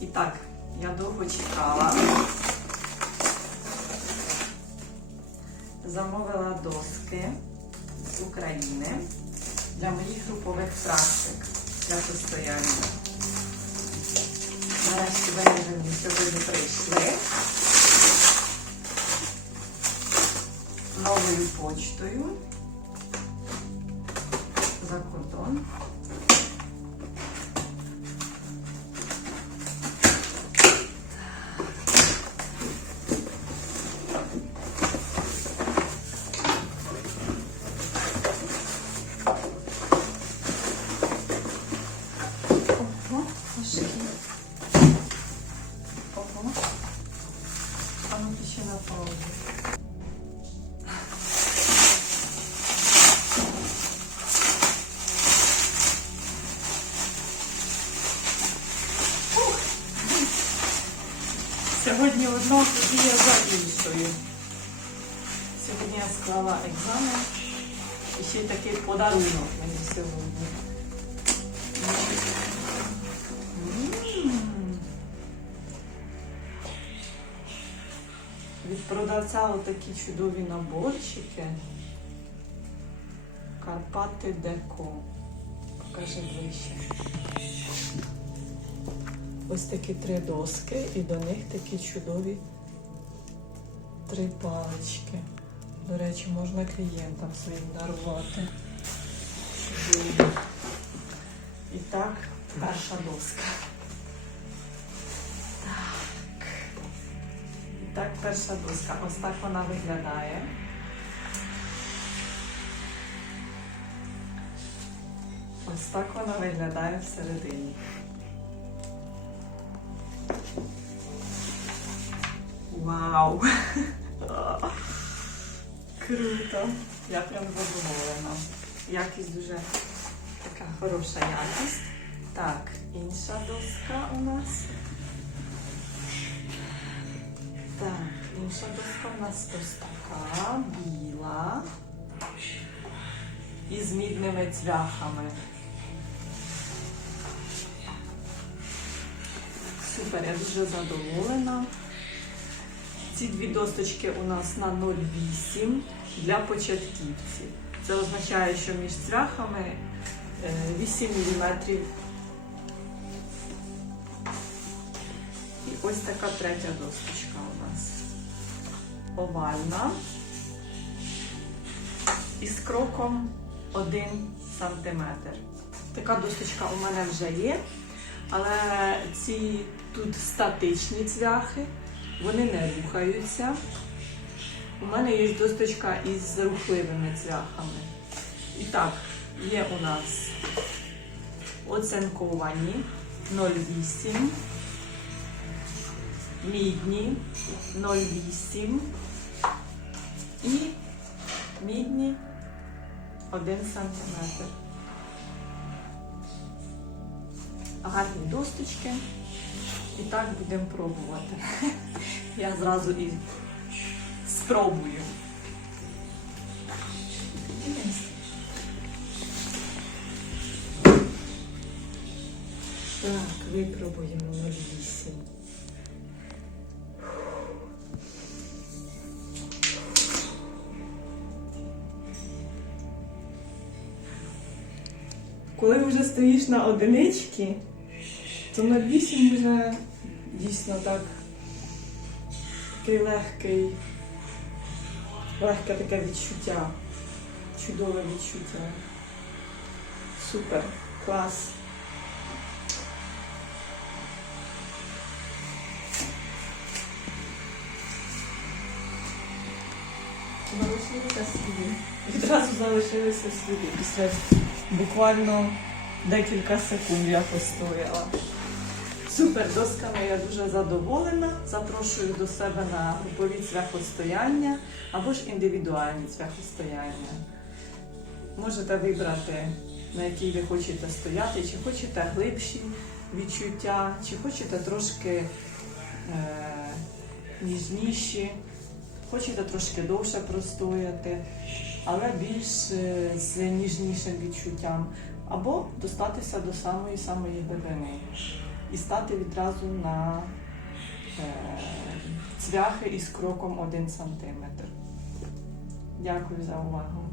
І так, я довго чекала. Замовила доски з України для моїх групових практик для постояння. Нарешті вони мені сьогодні прийшли новою почтою за кордон. Ну ще на паузу. Сьогодні одна подія за іншою. Сьогодні я склала екзамен і ще й такий подарунок мені сьогодні. Від продавця отакі чудові наборчики. Карпати Деко. Покажи ближче. Ось такі три доски і до них такі чудові три палички. До речі, можна клієнтам своїм дарувати. І так, перша доска. Так, перша доска. Ось так вона виглядає. Ось так вона виглядає всередині. Вау! Круто! Я прям задоволена. Якість дуже така хороша якість. Так, інша доска у нас. Доска у нас ось така, біла. І з мідними цвяхами. Супер, я дуже задоволена. Ці дві досточки у нас на 0,8 для початківців. Це означає, що між цвяхами е, 8 мм. І ось така третя досточка. Овальна. І з кроком 1 см. Така досточка у мене вже є, але ці тут статичні цвяхи. Вони не рухаються. У мене є досточка із рухливими цвяхами. І так, є у нас оцинковані 0,8, мідні 0,8 і мідні 1 см. Гарні досточки. І так будемо пробувати. Я зразу і спробую. Так, випробуємо 08. Коли вже стоїш на одиничці, то на 8 вже дійсно так такий легкий, легке таке відчуття, чудове відчуття. Супер, клас. Залишилися сліди. Відразу залишилися сліди. Після буквально декілька секунд я постояла. Супер, досками я дуже задоволена. Запрошую до себе на групові цвяхостояння або ж індивідуальні цвяхостояння. Можете вибрати, на якій ви хочете стояти, чи хочете глибші відчуття, чи хочете трошки е, ніжніші, хочете трошки довше простояти, але більш з ніжнішим відчуттям, або достатися до самої самої глибини. і стати відразу на е, цвяхи із кроком 1 см. Дякую за увагу.